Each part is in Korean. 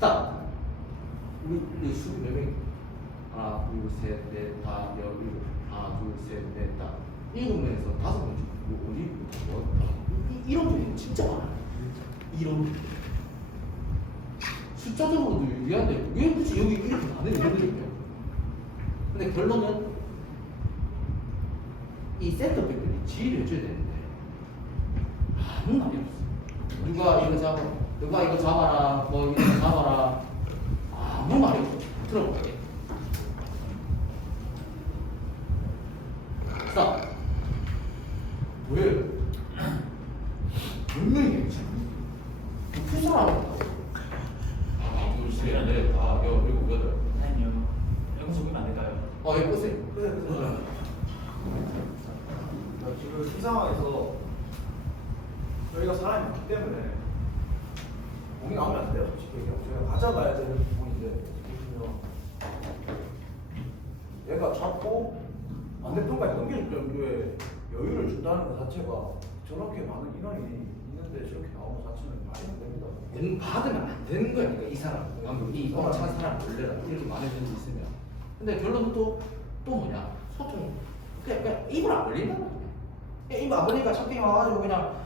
스탑. 우리 우리 수비 몇 명? 하나, 둘, 셋, 넷, 다, 여, 일곱. 하나, 둘, 셋, 넷, 다. 일곱 명에서 다섯 명 중에 어디 뭐, 이- 이런 분이 진짜 많아요. 이런 숫자적으로도 유리한데 왜 굳이 여기 이렇게 많은 애들일까요? 근데 결론은 이 센터백들이 지휘를 해줘야 되는데 아무 말이 없어. 누가 이거 잡아, 누가 이거 잡아라, 뭐 이거 잡아라, 아무 말이 없어. 들어볼게. 스탑. 왜? 몇 명이야 지금? 푸사라는 거. 하나, 둘, 셋, 넷, 다, 여, 일곱, 여덟. 아니요. 영숙이면 안 될까요? 어, 예, 보세요. 그래 그래. 자, 지금 이 상황에서 저희가 사람이 많기 때문에 공이 나오면 안 돼요. 솔직히 얘기하면 저희가 가져가야 되는 부분인데 보시면 얘가 잡고 반대편까지 넘길 정도의 여유를 자체가 저렇게 많은 인원이 있는데 저렇게 나오는 자체는 말이 안 됩니다. 공 받으면 안 되는 거야, 그러니까 이 사람. 방금 이 멍청한 사람 원래라 이렇게 많은 분이 있으면. 근데 결론은 또, 또 뭐냐? 소통. 그냥, 그냥 입을 안 벌린다는 거야. 그냥 입을 안 벌리니까 첫 게임 와가지고 그냥,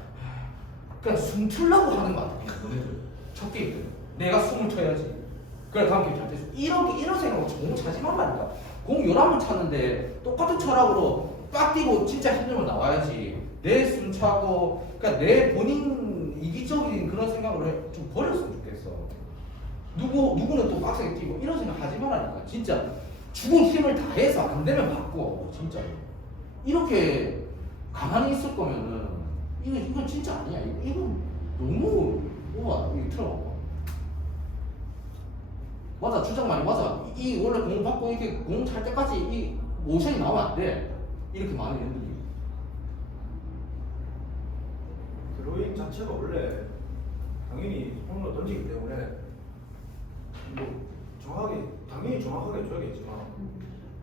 그냥 숨 틀라고 하는 거 같아, 그냥 너네들. 첫 게임. 내가 숨을 쳐야지. 그래, 다음 게임 잘 되지. 이런, 이런 생각으로 공 차지 말라니까. 공 11번 찼는데 똑같은 철학으로 빡 뛰고 진짜 힘들면 나와야지. 내숨 차고, 그러니까 내 본인 이기적인 그런 생각을 해- 좀 버렸으면 좋겠어. 누구, 누구는 또 빡세게 뛰고 이런 생각 하지 말라니까. 진짜 죽은 힘을 다해서 안 되면 바꾸어. 진짜로. 이렇게 가만히 있을 거면은, 이건, 이건 진짜 아니야. 이거, 이건 너무, 우와, 이거 틀어봐. 맞아 주장 많이 맞아 이 원래 공 받고 이렇게 공 찰 때까지 이 모션이 나오면 안 돼 이렇게 많은 애들이 드로잉 자체가 원래 당연히 홈런 던지기 때문에 뭐 정확하게 당연히 정확하게 줘야겠지만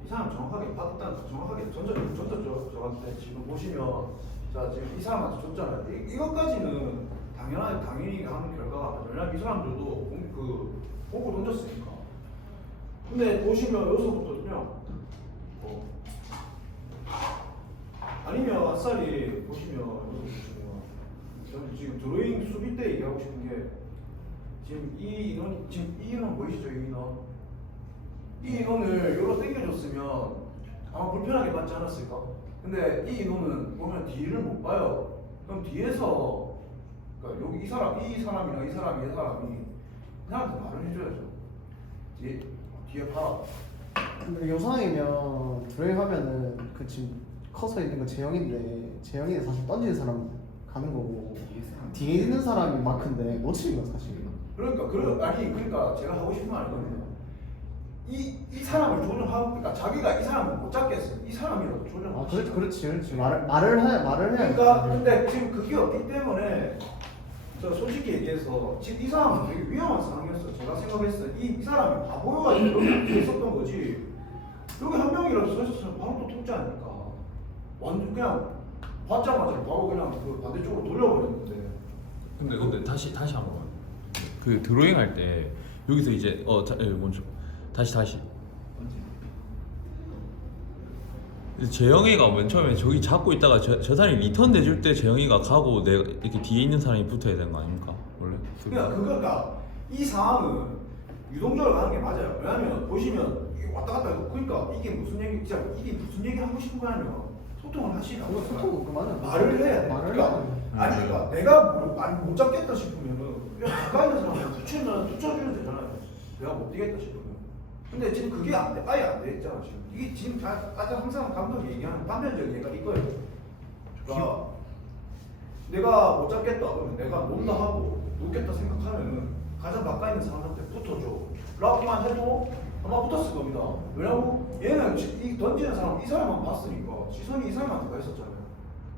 이 사람 정확하게 받았다 정확하게 던져 던졌죠. 저한테 지금 보시면. 자 지금 이 사람한테 줬잖아요. 이, 이것까지는 당연하게 당연히 하는 결과가 왜냐면 이 사람들도 공, 그 보고 던졌으니까. 근데 보시면 여기서부터 그냥 뭐 아니면 아싸리 보시면 여기 보시면 저는 지금 드로잉 수비 때 얘기하고 싶은 게 지금 이 인원 지금 이 인원 보이시죠 이 인원 이 인원을 여기로 당겨줬으면 아마 불편하게 받지 않았을까? 근데 이 인원은 보면 뒤를 못 봐요. 그럼 뒤에서 그러니까 여기 이 사람 이 사람이랑 이 사람이 이 사람이 그 사람한테 말을 해줘야죠. 뒤에 뒤에 봐라. 근데 요 상황이면 드로잉 하면은 그 지금 커서 있는 거 재영인데 재영이 사실 던지는 사람 가는 거고 뒤에 있는 사람이 마크인데 놓치는 건 사실 그러니까 그 아니 그러니까 제가 하고 싶은 말이거든요. 이, 이 사람을 조정하고 그러니까 자기가 이 사람을 못 잡겠어. 이 사람이라도 조정하고. 아 그렇지 그렇지 그렇지 말을 말을 해 말을 해 그러니까 근데 지금 그게 없기 때문에 저 솔직히 얘기해서 지금 이 사람은 되게 위험한 상황이었어. 제가 생각했을 때 이, 이 사람이 바보여가지고 여기 앉아 있었던 거지. 여기 한 명이라도 서 있었으면 바로 또 통지 아닙니까? 완전 그냥 받자마자 바로 그냥 그 반대쪽으로 돌려버렸는데. 근데 근데 다시 다시 한 번 그 드로잉 할 때 여기서 이제 어 자, 예, 먼저 다시 다시 재영이가 맨 처음에 저기 잡고 있다가 저, 저 사람이 리턴 내줄 때 재영이가 가고 내가 이렇게 뒤에 있는 사람이 붙어야 되는 거 아닙니까 원래? 그러니까 그거가 이 상황은 유동적으로 가는 게 맞아요. 왜냐하면 보시면 이게 왔다 갔다 하고 그러니까 이게 무슨 얘기 진짜 이게 무슨 얘기 하고 싶은 거냐면 소통을 하시라고. 소통 그만은 말을 해야 돼. 말을 그러니까 해야 돼. 아니 그러니까 내가 뭐, 아니 못 잡겠다 싶으면은 그냥 가까이 있는 사람한테 붙이면 붙여주면 되잖아요. 내가 못 뛰겠다 싶으면. 근데 지금 그게 안 돼. 아예 안 돼 있잖아 지금. 이게 지금 다 아까 항상 감독이 얘기하는 반면적인 얘가 이거예요. 그러니까 내가 못 잡겠다 그러면 내가 논다 하고 놓겠다 생각하면은 가장 가까이 있는 사람한테 붙어줘. 라고만 해도 아마 붙었을 겁니다. 왜냐면 얘는 지- 이 던지는 사람 이 사람만 봤으니까 시선이 이 사람한테 가 있었잖아요.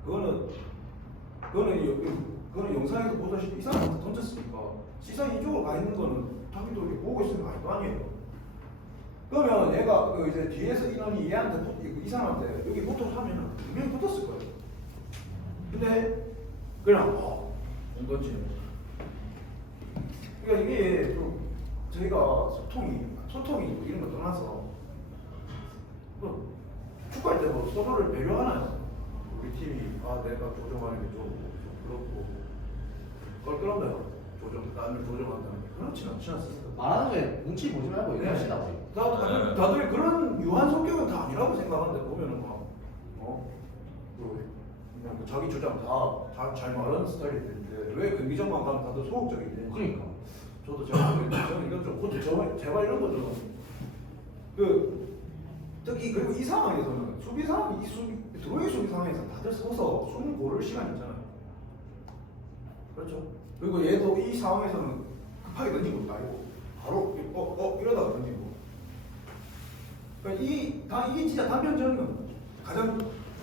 그거는 그거는 여- 그거는 영상에서 보다시피 이 사람한테 던졌으니까 시선이 이쪽으로 가 있는 거는 자기도 이렇게 보고 있으면 말도 아니에요. 그러면 얘가 그 이제 뒤에서 인원이 얘한테 붙, 이 사람한테 여기 붙어서 하면은 분명히 붙었을 거예요. 근데 그냥 어, 못 던지네. 그러니까 이게 좀 저희가 소통이 소통이 이런 거 떠나서 뭐 축구할 때뭐 서로를 배려하나요? 우리 팀이 아 내가 조정하는 게 좀 그렇고 껄끄럽네요. 조정 남을 조정한다는 게 그렇지 않지 않습니까? 말하는 거에 눈치 보지 말고 얘기합시다 우리. 다, 다들, 다들 그런 유한 성격은 다 아니라고 생각하는데 보면은 막 어? 그, 그냥 그 자기 주장 다잘 말하는 스타일인데 왜 경기장만 가면 다들 소극적이지? 그러니까. 저도 제가 저는 이건 좀 그것도 제발, 제발 이런 거좀 그 특히 그리고 이 상황에서는 수비 상황 이 수비 상황에서 다들 서서 숨 고를 시간 있잖아요. 그렇죠. 그리고 얘도 이 상황에서는 급하게 던진 것도 아니고 바로 어, 어 이러다가 던지고. 그러니까 이, 다, 이게 진짜 단편적인. 가장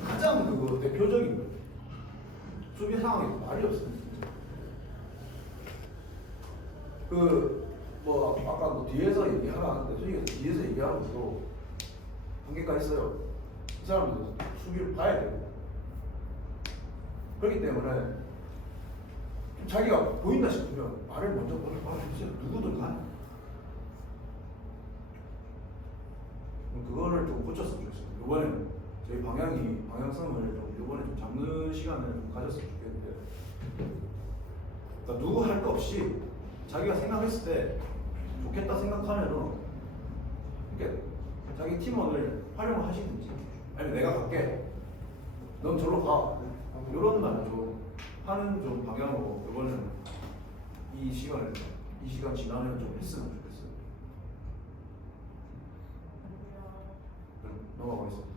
가장 그거 대표적인 거예요. 수비 상황에서 말이 없습니다. 그뭐 아까 뭐 뒤에서 얘기하라 하는데 솔직히 뒤에서 얘기하고도 한계가 있어요. 이 사람들 수비를 봐야 되고 그렇기 때문에 좀 자기가 보인다 싶으면 말을 먼저 먼저 말해주세요. 누구든 간에. 그거를 좀 고쳤으면 좋겠어요. 이번에는 저희 방향이 방향성을 좀 이번에 좀 잡는 시간을 좀 가졌으면 좋겠는데. 그러니까 누구 할 거 없이 자기가 생각했을 때 좋겠다 생각하면은 이렇게 자기 팀원을 활용을 하시든지 아니면 내가 갈게 넌 저로 가 이런 좀 하는 좀 방향으로 이번에는 이 시간을 이 시간 지나면 좀 했으면 좋겠어요. 네, 넘어가겠습니다.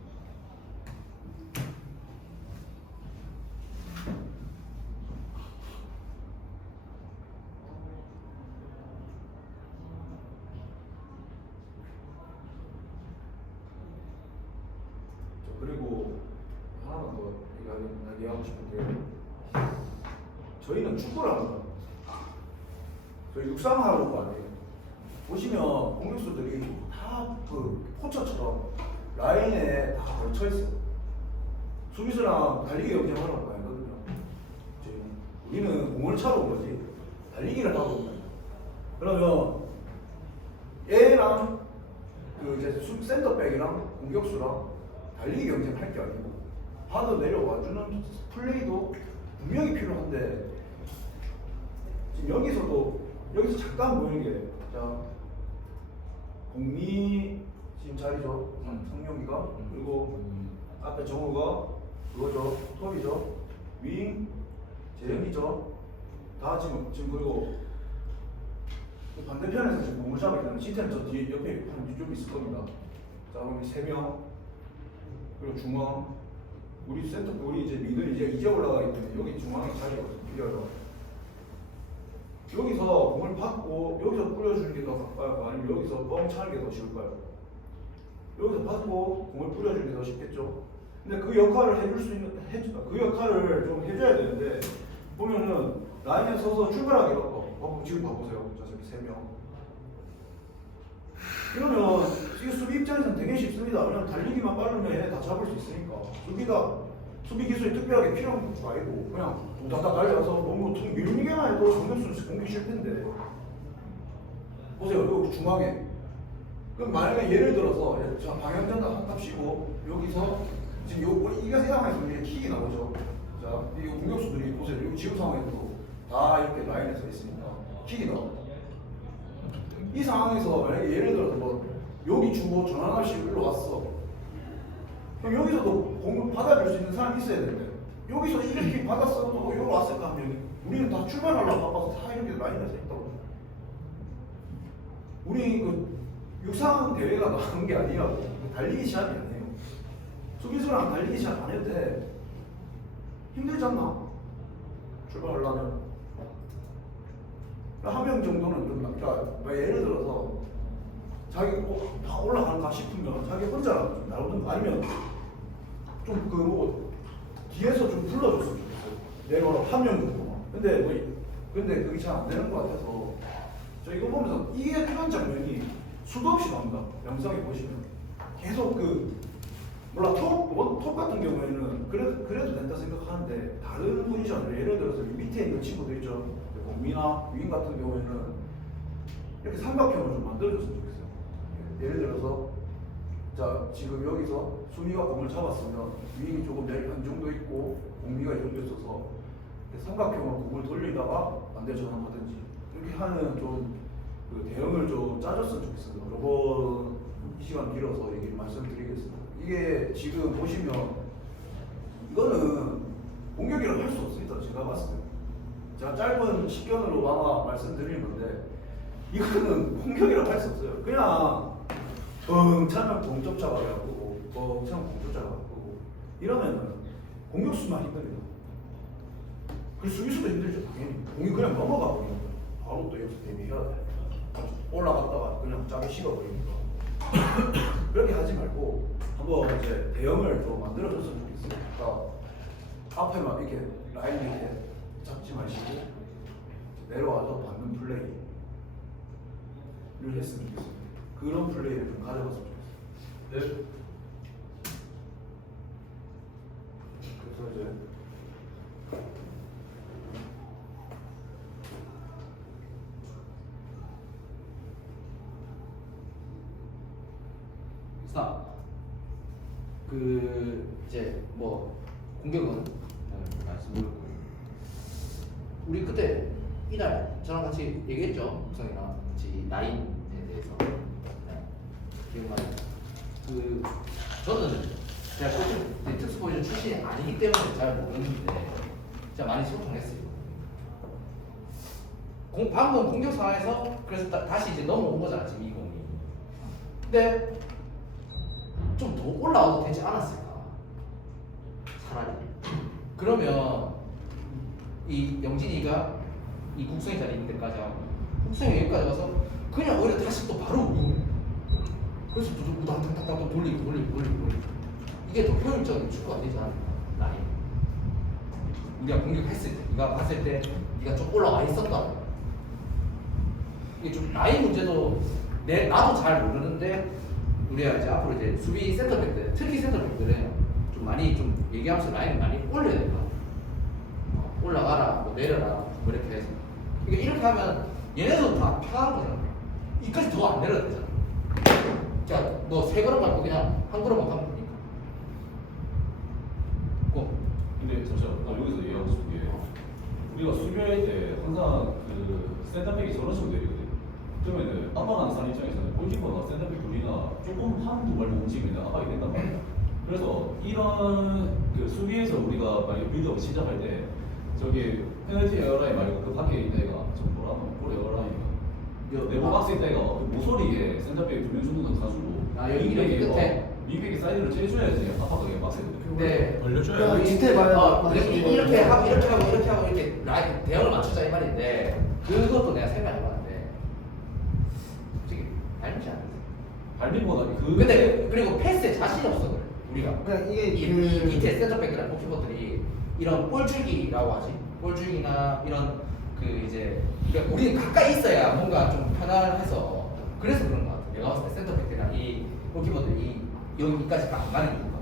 저 그리고 하나만 더 얘기하고, 얘기하고 싶은 게 저희는 축구를 합니다. 저희 육상하는 거 아니에요. 보시면 공격수들이 다그 포처처럼 라인에 다 걸쳐 있어. 수비수랑 달리기 경쟁하러 온거 아니거든요. 우리는 공을 차러 온 거지. 달리기를 하고 온 거야. 그러면 얘랑 그 이제 수- 센터백이랑 공격수랑 달리기 경쟁할 게 아니고 받아 내려와 주는 플레이도 분명히 필요한데 지금 여기서도 여기서 잠깐 보이는 게 자 공미 지금 자리죠 음. 성룡이가 음. 그리고 앞에 정우가 그거죠 톱이죠 윙 재영이죠 다 지금 지금 그리고 그 반대편에서 지금 공을 잡기 때문에 진짜는 저 뒤에 옆에 한 뒤쪽 있을 겁니다. 자 그럼 세 명, 그리고 중앙, 우리 센터 우리 이제 미들 이제 이제 올라가기 때문에 여기 중앙에 자리가 필요해요. 여기서 공을 받고 여기서 뿌려주는 게 더 가까울까 아니면 여기서 뻥 차는 게 더 쉬울까요? 여기서 받고 공을 뿌려주는 게 더 쉽겠죠. 근데 그 역할을 해줄 수 있는 해, 그 역할을 좀 해줘야 되는데 보면은 라인에 서서 출발하기 바빠. 어, 지금 봐보세요. 자 저기 세 명. 이러면 이 수비 입장에서는 되게 쉽습니다. 왜냐면 달리기만 빠르면 얘네 다 잡을 수 있으니까. 수비가 수비 기술이 특별하게 필요한 것도 아니고 그냥 다다 달려서 너무 통 밀리기만 해도 공격수 공격 실패인데. 보세요. 여기 중앙에. 그럼 만약에 예를 들어서 자 방향전도 한값이고 여기서 지금 요 이거 상황에서 이제 킥이 나오죠. 자, 이 공격수들이 보세요. 여기 지금 상황에서도 다 이렇게 라인에 서 있으니까 킥이 나와. 이 상황에서 만약에 예를 들어서 뭐 여기 주고 전환할시 일로 왔어. 그럼 여기서도 공을 받아줄 수 있는 사람이 있어야 되는데 여기서 이렇게 받았어도 여기 왔을까 하면 우리는 다 출발하려고 바빠서 다 이렇게 라인에 서 있다고. 우리 그 육상 대회가 나온 게 아니라고 달리기 시합이 아니에요. 수비수랑 달리기 시합 안 해도 돼. 않나? 출발하려면 한 명 정도는 좀 그러니까 뭐 예를 들어서 자기 어, 다 올라가는가 싶으면 자기 혼자 나오든 아니면 좀그 뭐 뒤에서 좀 불러줬으면 좋겠어요. 내가 한명 정도. 근데 뭐 이- 근데 그게 잘 안 되는 것 같아서 저 이거 보면서 이게 이런 장면이 수도 없이 나온다. 영상에 보시면 계속 그 몰라 톱, 원, 톱 같은 경우에는 그래도, 그래도 된다 생각하는데 다른 포지션을 예를 들어서 이 밑에 있는 친구들 있죠 공미나 윙 같은 경우에는 이렇게 삼각형을 좀 만들어줬으면 좋겠어요. 예를 들어서 자 지금 여기서 수미가 공을 잡았으면 윙이 조금 내한 정도 있고 공미가 이 정도 있어서 삼각형으로 공을 돌리다가 반대처럼 하든지 이렇게 하는 좀 그 대응을 좀 짜줬으면 좋겠어요. 이번 이 시간 빌어서 얘기를 말씀드리겠습니다. 이게 지금 보시면 이거는 공격이라고 할 수 없습니다. 제가 봤을 때. 제가 짧은 식견으로 아마 말씀드리는 건데 이거는 공격이라고 할 수 없어요. 그냥 뻥 차면 공접 잡아가고 뻥 차면 공접 잡아가고 이러면은 공격수만 힘듭니다. 그 수비수도 힘들죠 당연히. 공이 그냥 넘어가 버리니까 바로 또 여기서 대비해야 돼. 올라갔다가 그냥 짜게 식어버리니까. 그렇게 하지 말고 한번 이제 대형을 좀 만들어줬으면 좋겠어요. 그러니까 앞에만 이렇게 라인 이렇게 잡지 마시고 내려와서 받는 플레이를 했으면 좋겠어요. 그런 플레이를 좀 가져갔으면 좋겠어요. 네. 그래서 이제 그래서 그 이제 뭐 공격은 네, 말씀드렸고 우리 그때 이날 저랑 같이 얘기했죠 국성이랑 같이 라인에 대해서 네. 그 저는 제가 코칭 특수 포지션 출신이 아니기 때문에 잘 모르는데 제가 많이 소통했어요. 공, 방금 공격 상황에서 그래서 다, 다시 이제 넘어온 거잖아 지금 이 공이. 근데 좀 더 올라와도 되지 않았을까? 차라리. 그러면 이 영진이가 이 국성이 자리 있는 데까지 하고 국성이 여기까지 와서 그냥 오히려 다시 또 바로 우승. 그래서 또 우당탕탕탕 또 돌리고 돌리고 돌리고 돌리고 이게 더 효율적인 축구가 되지? 나이. 우리가 공격했을 때, 네가 봤을 때 네가 좀 올라와 있었다. 이게 좀 나이 문제도 내 나도 잘 모르는데 우리가 이제 앞으로 이제 수비 센터백들 특히 센터백들은 좀 많이 좀 얘기하면서 라인을 많이 올려야 같아. 어, 올라가라, 뭐 내려라, 뭐 이렇게 해서 이게 이렇게 하면 얘네도 다 편한 거잖아. 이까지 더 안 내려야 되잖아. 자, 뭐세 걸음 말고 그냥 한 걸음만 가면 되니까. 고. 근데 잠시만 나 여기서 얘기하고 싶은 게 우리가 수비할 때 항상 그 센터백이 저런 식으로 내리거든 그러면은 압박하는 사람 입장에서는 골키퍼나 센터백 둘이나 조금 한두 발만 움직이면 압박이 된단 말이야 그래서 이런 그 수비에서 우리가 만약에 빌드업 시작할 때 저기 페널티 에어라인 말고 그 밖에 있는 애가 저 뭐라 하면 골 내부 박스 있다 그 모서리에 센터백 두명 정도 가지고 아, 여기 이렇게 끝에? 윙백이 사이드를 째줘야지 압박하게 박스에 네. 벌려줘야 그 돼. 디테일 봐야 어. 그래, 이- 이렇게 하고 이렇게 하고 이렇게 하고 이렇게 라인 대응을 맞추자 이 말인데 그것도 내가 생각해봤는데 솔직히 닮지 않았어. 발림보다 그 근데 그리고 패스에 자신 없어 그래 우리가. 그냥 이게 이, 그- 이 밑에 센터백이랑 포키퍼들이 이런 볼줄기라고 하지 볼줄기나 이런 그 이제 그러니까 우리는 가까이 있어야 뭔가 좀 편안해서 그래서 그런 것 같아. 내가 봤을 때 센터백이랑 이 골키퍼들이 여기까지 안 가는 이유가.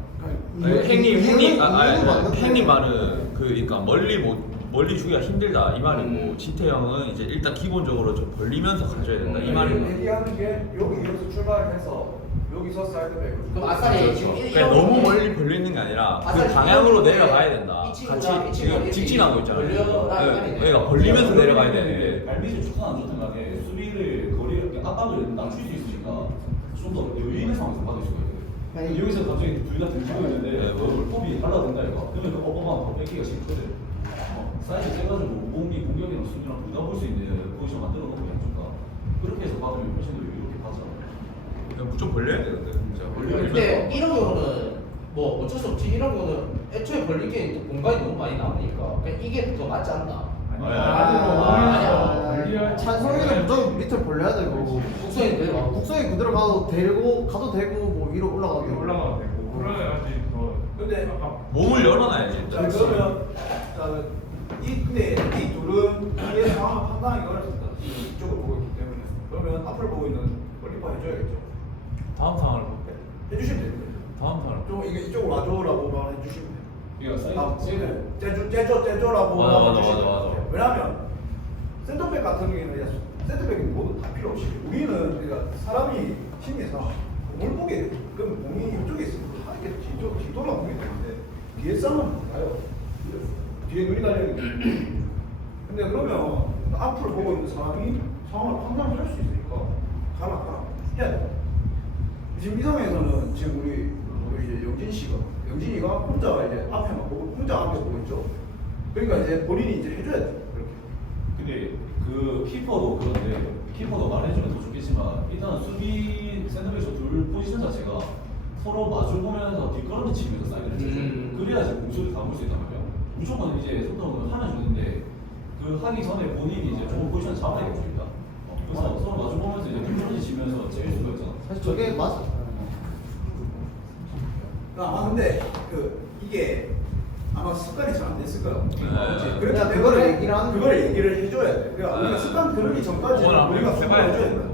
아니, 행님 행님 아, 아, 아. 행님 말은 그 그러니까 멀리 못 멀리 주기가 힘들다 이 말이고 음. 지태 형은 이제 일단 기본적으로 좀 벌리면서 가져야 된다 이 음. 말이고 얘기하는 게 여기 여기서 출발해서 여기서 사이드백을 그럼 아싸리 지금 일- 그러니까 이런 너무 멀리 벌리는 게 아니라 그 방향으로 이런 내려가야 된다 이 친구가, 이 같이 친구가 지금 직진하고 있잖아요 벌려라 이 네, 말이네. 그러니까 벌리면서 내려가야 되는데 발밑이 좋든 안 좋든 간에 수비를 거리 이렇게 압박을 낮출 수 있으니까 좀 더 여유 있는 상황에서 받을 수가 있거든. 아니, 여기서 갑자기 둘 다 등지고 있는데 네, 뭐 톱이 달라든다 이거. 그러면 그 어버만 더 뺏기가 싫거든. 어, 사이즈 째가지고 공이 공격이랑 수비랑 둘 다 볼 수 있는 포지션 만들어 놓고 양쪽다. 그렇게 해서 받으면 훨씬 더. 그냥 무조건 벌려야 되는데. 진짜 근데 이런 경우는 뭐 어쩔 수 없지. 이런 경우는 애초에 벌리기에 또 공간이 너무 많이 남으니까 그냥 이게 더 맞지 않나. 아니야. 찬성이는 무조건 밑을 벌려야 되고 국성이 내려가고 국성이 그대로 가도 되고 가도 되고 뭐 위로 올라가도 되고. 올라가도 되고. 그래야지 더 근데 몸을 열어놔야지 자 일단. 그러면 자, 이 근데 이 둘은 이의 상황을 판단하기 어렵습니다. 이- 이쪽을 보고 있기 때문에. 그러면 앞을 보고 있는 골키퍼 해줘야겠죠. 다음 상황을 볼게 해주시면 됩니다. 다음 상황을 좀 이게 이쪽으로 와줘라고만 해주시면 돼요. 그러니까 아, 사이즈 째고 째줘 째줘 째줘라고 맞아, 맞아, 해주시면 맞아, 맞아. 돼요. 왜냐하면 센터백 같은 경우에는 센터백이 모두 다 필요 없이 우리는 그러니까 사람이 심리상 공을 보게 돼. 그럼 공이 이쪽에 있으면 다 이렇게 뒤도 뒤돌아 보게 되는데 뒤에 싸움은 몰라요. 뒤에 눈이 달려 있는 근데 그러면 앞으로 보고 있는 사람이 상황을 판단할 수 있으니까 가라 가라 해야 돼. 지금 이 상황에서는 지금 우리 우리 이제 영진 씨가 영진이가 혼자 이제 앞에만 보고 혼자 앞에 보고 있죠. 그러니까 이제 본인이 이제 해줘야 돼. 그렇게. 근데 그 키퍼도 그런데 키퍼도 말해주면 더 좋겠지만 일단 수비 센터백에서 둘 포지션 자체가 서로 마주 보면서 뒷걸음질 치면서 사이드를 쳐줘요. 음. 그래야지 공수를 담을 수 있단 말이에요. 무조건 이제 손톱을 하면 주는데 그 하기 전에 본인이 이제 조금 포지션 잡아야 됩니다. 어, 그래서 서로 마주 보면서 이제 뒷걸음질 치면서 제일 수가 있잖아. 사실 저게 맞 아. 아 근데 그 이게 아마 습관이 잘 안 됐을 거야. 네. 때문에 그거를 얘기를 하는 그거를 얘기를 해줘야 돼. 그러니까 우리가 네. 습관 들기 전까지 그건 아무래도 우리가 해봐야 해줘야 돼. 된다.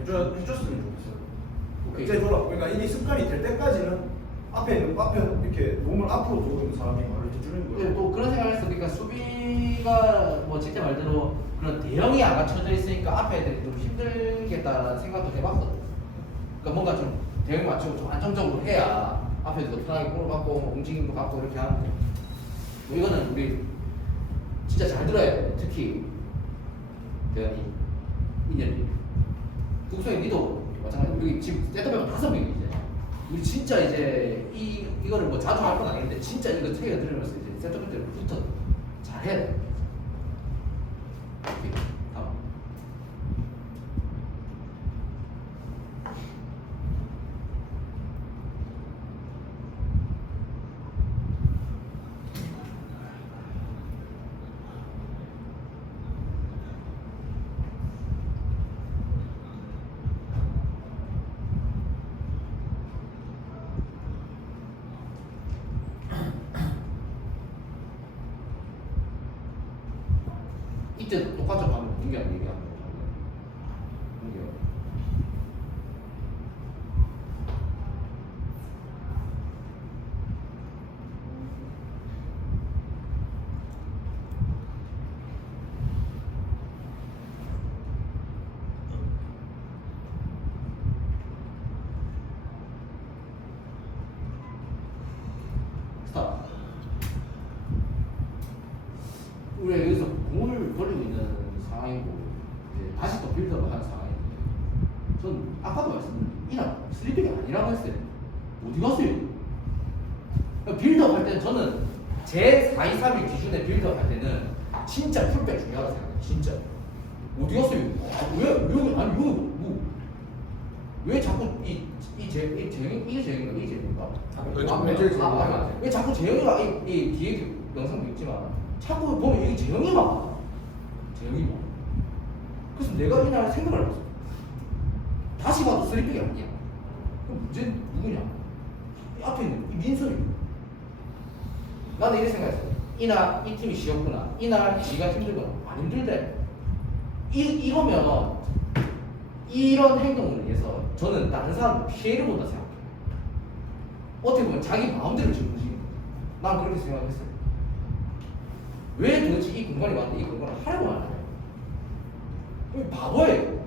해줘 해줬으면 좋겠어. 오케이. 해줘라. 그러니까 이게 습관이 될 때까지는 앞에 있는 앞에 이렇게 몸을 앞으로 두고 있는 사람이 말을 해주는 거예요. 또 그런 생각을 했어. 그러니까 수비가 뭐 진짜 말대로 그런 대형이 안 갖춰져 있으니까 앞에 애들이 좀 힘들겠다라는 생각도 해봤거든. 그러니까 뭔가 좀 대형 맞추고 좀 안정적으로 해야 앞에도 편하게 골을 받고 뭐 움직임도 갖고 이렇게 하는데 뭐 이거는 우리 진짜 잘 들어야 돼. 특히 대현이, 인연이. 국성이 니도 마찬가지. 우리 지금 세터백은 다섯 명이 이제. 우리 진짜 이제 이 이거를 뭐 자주 할 건 아닌데 진짜 이거 트레이가 들으면서 이제 세터백들을 붙어 잘 해야 돼. 오케이. 다음. 이때 똑같이 하면 공개하는 얘기하는 거. 공개. 스탑. 우리가 여기서 공을 걸리고 있는 상황이고 이제 다시 또 빌드업을 하는 상황인데 전 아까도 말씀드린 이나 슬리핑이 아니라고 했어요 갔어요? 그러니까 빌드업 할 때는 저는 제 4, 2, 3일 기준의 빌드업 할 때는 진짜 풀백 중요하다고 생각해요 진짜 어디 갔어요? 아, 왜? 왜? 아니 왜? 뭐? 왜 자꾸 이, 이, 재, 이 이게? 이게? 그렇죠. 아, 아, 아, 아, 왜 자꾸 재영이가 이, 이 뒤에 영상도 있지만 자꾸 보면 이게 재영이만 봐. 재영이만. 그래서 내가 이날 생각을 해봤어. 다시 봐도 쓰리백이 아니야. 그럼 문제는 누구냐? 이 앞에 있는 이 민선이. 나는 이렇게 생각했어. 이날 이 팀이 쉬었구나. 이날 지가 힘들구나. 안 힘들대. 이, 이러면 이런 행동을 위해서 저는 다른 사람 피해를 본다 생각해요. 어떻게 보면 자기 마음대로 지금 움직이는 거죠. 난 그렇게 생각했어요. 왜 도대체 이 공간이 왔는데 이 공간을 하려고 하나요? 이 바보예요.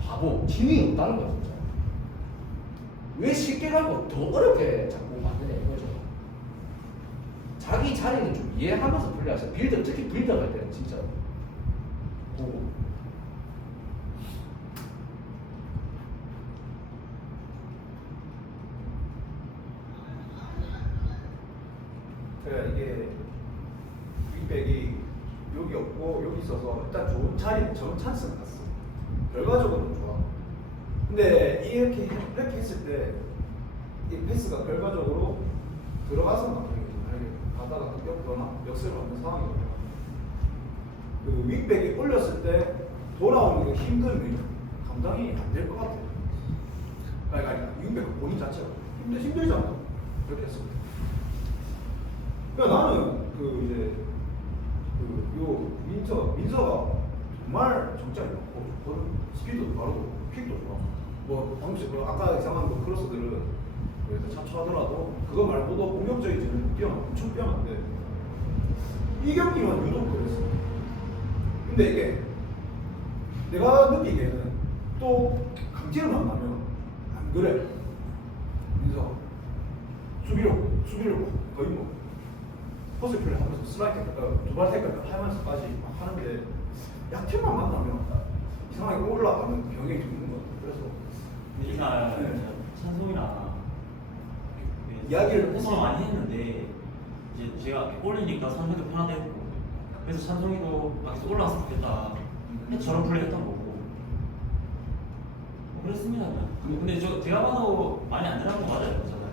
바보. 지능이 없다는 거야, 진짜. 왜 쉽게 가고 더 어렵게 자꾸 만드냐 이거죠. 자기 자리는 좀 이해하면서 플레이하세요. 빌드, 특히 빌드 할 때는 진짜. 보고. 그러니까 이게 윙백이 여기 없고 여기 있어서 일단 좋은 자리, 좋은 찬스는 났어. 결과적으로는 좋아. 근데 이렇게 이렇게 했을 때 이 패스가 결과적으로 들어가서 막히게 만약에 가다가 역거나 역습을 하는 상황이거든요. 그 윙백이 올렸을 때 돌아오는 게 힘든 감당이 안 될 것 같아요. 그러니까 아니, 윙백 본인 자체가 힘들 힘들잖아. 그렇게 때. 그러니까 나는 그 이제 그요 민서 민서가 정말 정찰이 많고. 스피드도 빠르고 킥도 좋아. 뭐 방금 그 아까 이상한 그 크로스들은 그래서 차차하더라도 그거 말고도 공격적이지는 뛰어 엄청 뛰어난데 이 경기만 유독 그랬어. 근데 이게 내가 느끼기에는 또 강제를 만나면 안 그래. 그래서 수비로 수비를 거의 뭐 플레이 하면서 스트라이크 어, 두발 태클 하면서까지 막 하는데 약팀만 만나면 이상하게 올라가는 경향이 좀 있는 것 같아요. 그래서 이날 네. 찬송이랑 이야기를 해서 많이 했는데 이제 제가 올리니까 찬송이도 편하대고 그래서 찬송이도 막 계속 올라왔으면 좋겠다 해 저런 플레이 했던 거고 뭐 그랬습니다 그냥. 근데 저 제가 봐도 많이 안 들어간 거 맞아요 저는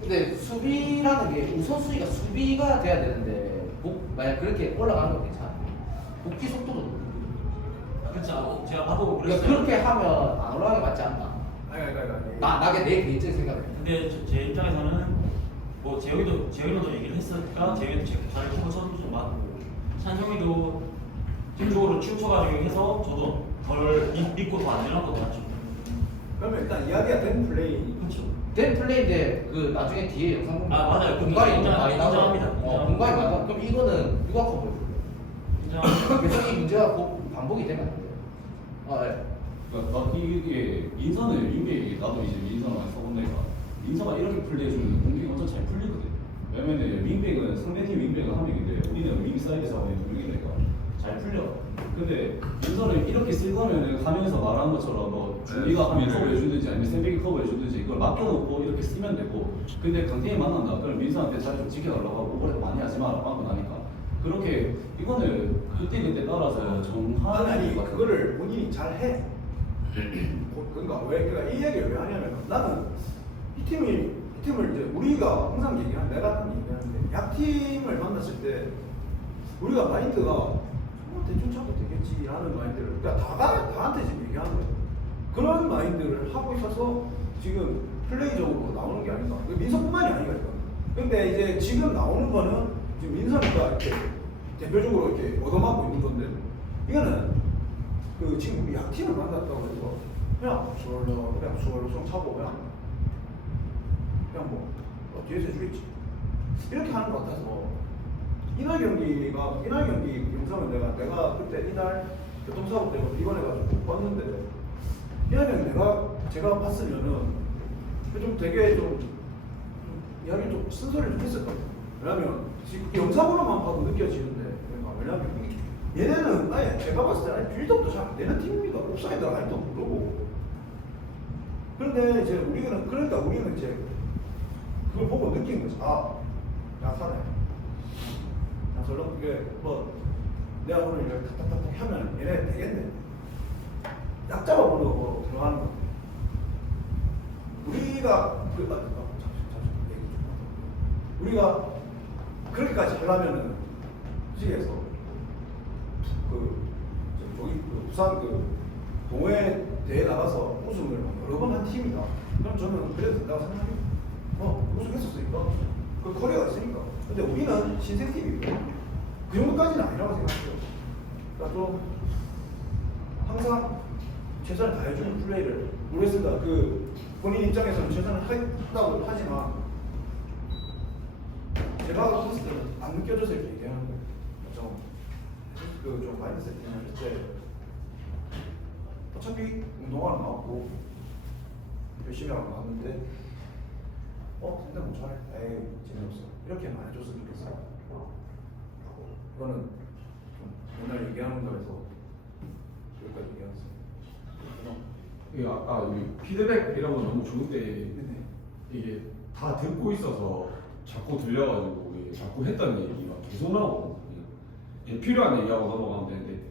근데 수비라는 게 우선순위가 수비가 돼야 되는데 복, 만약 그렇게 올라가는 건 괜찮아. 복귀 속도도 높고. 그렇죠 제가 봐도 그러니까 그랬어요 그렇게 하면 안 올라가게 맞지 않나? 아니 아니 아니 아니. 나 나게 내 개인적인 생각에. 근데 저- 제 입장에서는 뭐 재혁이도 재혁이도 얘기를 했으니까 재혁이도 잘 키고 저도 좀 맞고 찬성이도 뒤쪽으로 치우쳐가지고 해서 저도 덜 믿- 믿고 더안 되는 것도 맞죠. 그러면 일단 이야기가 된 플레이 그렇죠. 된 플레이인데 그 나중에 뒤에 영상 보면 아, 맞아요. 공간이 인정- 많이 나와. 인정합니다. 어, 인정합니다. 공간이 나. 그럼 이거는 누가 커버해 줄래? 인정합니다. 계속 이 문제가 고- 반복이 되면 안 돼. 아, 네. 그러니까 나 이게 민선을 윙백이 나도 이제 민선을 많이 써본다니 까 민서가 이렇게 플레이해주면 공격이 완전 잘 풀리거든 왜냐면 윙백은 상대팀 윙백은 한 명인데 우리는 윙사이드에서 하는 두 명이니까 잘 풀려. 근데 민서를 이렇게 쓸 거면은 하면서 말한 것처럼 뭐 준비가 하면 커버해주든지 아니면 샌백이 커버해주든지 이걸 맡겨놓고 이렇게 쓰면 되고. 근데 강팀이 만난다. 그럼 민서한테 자리 좀 지켜달라고 하고 오버랩 많이 하지 마라. 빵꾸 나니까. 그렇게 이거는 그때 그때 따라서 정하는 아니. 그거를 본인이 잘 해. 그러니까 왜 그러니까 이 얘기를 왜 하냐면 나는 이 팀이 이 팀을 이제 우리가 항상 얘기하는 내가 항상 얘기하는데 약팀을 만났을 때 우리가 마인드가 뭐 대충 차도 되겠지라는 마인드를 그러니까 다가 다한테 지금 얘기하는 거예요. 그런 마인드를 하고 있어서 지금 플레이적으로 나오는 게 아닌가. 그 민석뿐만이 이거. 근데 이제 지금 나오는 거는 지금 민석이가 이렇게 대표적으로 이렇게 얻어맞고 있는 건데 이거는 그 지금 우리 약팀을 만났다고 해서 그냥 수월로 그냥 수월로 성 차고 그냥 그냥 뭐 어, 뒤에서 해주겠지 이렇게 하는 것 같아서 이날 경기가 이날 경기 영상을 내가 내가 그때 이날 교통사고 때문에 입원해가지고 못 봤는데 이날 경기 내가 제가 봤으면은 좀 되게 좀, 좀 이야기 좀 순서를 좀 했을 것 같아요 왜냐면 지금 영상으로만 봐도 느껴지는데 왜냐면 얘네는 아예 제가 봤을 때 아예 빌드업도 잘 안 되는 팀입니다. 옵사이드 라인도 모르고. 그런데 이제 우리는 그러니까 우리는 이제 그걸 보고 느낀 거지. 아, 약하네. 야, 저런 이게 뭐 내가 오늘 이렇게 탁탁탁탁 하면 얘네 되겠네. 약 잡아보려고 들어가는 거. 우리가 그 아, 아, 잠시 잠시 얘기 좀. 우리가 그렇게까지 하려면은 솔직해서 그 저- 저기 그 부산 그 동호회 대회 나가서 우승을 여러 번 한 팀이다. 그럼 저는 그래도 된다고 생각해요. 어 우승했었으니까 그 커리어가 있으니까. 근데 우리는 신생 팀이고 그 정도까지는 아니라고 생각해요. 그러니까 좀 항상 최선을 다해주는 플레이를 모르겠습니다. 그 본인 입장에서는 최선을 했다고 하지만 제가 봤을 때는 안 느껴져서 이렇게 얘기하는 거예요. 좀, 그좀 마인드 세팅을 할때 어차피 운동하러 나왔고 열심히 하러 나왔는데 어 근데 뭐 잘해 에이 재미없어 이렇게 말해줬으면 좋겠어 이거는 좀 맨날 얘기하는 거에서 여기까지 얘기하겠습니다 이게 아까 우리 피드백 이런 거 너무 좋은데 네네. 이게 다 듣고 있어서 자꾸 들려가지고 이게 자꾸 했던 얘기가 계속 나오거든요. 이게 필요한 얘기하고 넘어가면 되는데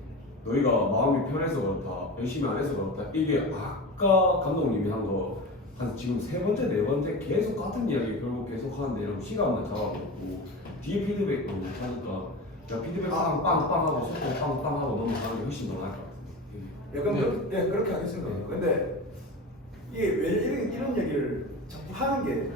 너희가 마음이 편해서 그렇다, 열심히 안 해서 그렇다. 이게 아까 감독님이 한 거 한 지금 세 번째, 네 번째 계속 같은 이야기 결국 계속 하는데 이런 시간만 잡아먹고 뒤에 피드백도 못 하니까 야 피드백 아. 빵빵빵 하고 소통 빵빵 하고 넘어가는 게 훨씬 더 나을 것 같아요. 약간 네. 그, 예, 그렇게 하겠습니다. 네. 근데 이게 왜 이런, 이런 얘기를 자꾸 하는 게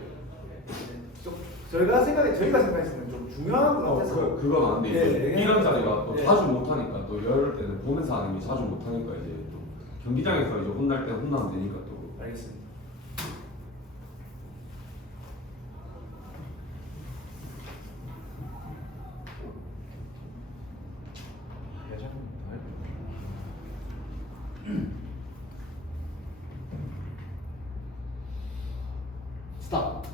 좀 저희가 생각해 저희가 생각했을 때좀 중요한 것 어, 같아서 그, 그건 안 돼. 예, 예. 이런 자리가 또 예. 자주 못 하니까 또 이럴 때는 보면서 하는 게 자주 못 하니까 이제 또 경기장에서 이제 혼날 때 혼나면 되니까 또 알겠습니다. 스탑.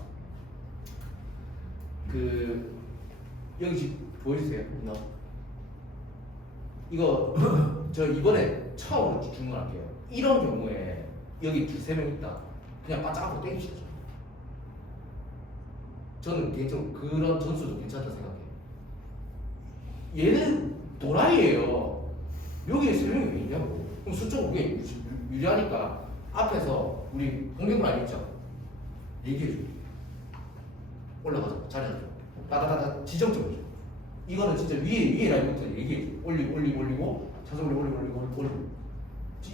그 여기 지금 보여주세요. 너. 이거 저 이번에 처음으로 주문할게요. 이런 경우에 여기 두세 명 있다. 그냥 바짝하고 땡기시죠. 저는 개인적으로 그런 전술도 괜찮다 생각해요. 얘는 도라이예요. 여기에 세 명이 왜 있냐고. 그럼 수적으로 그게 유리하니까 앞에서 우리 공격만 알겠죠? 얘기해줘. 올라가자. 잘해줘. 따다다다 지정적으로. 줘. 이거는 진짜 위에 위에 라인부터 얘기해줘. 올리고 올리고 올리고 차선 올리고 올리고 올리고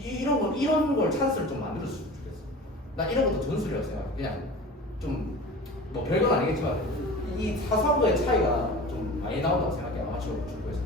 이런 걸 이런 걸 찬스를 좀 만들었으면 좋겠어. 나 이런 것도 전술이라고 생각해. 그냥 좀 뭐 별건 아니겠지만 이 거의 차이가 좀 많이 나온다고 생각해 아마추어 축구에서.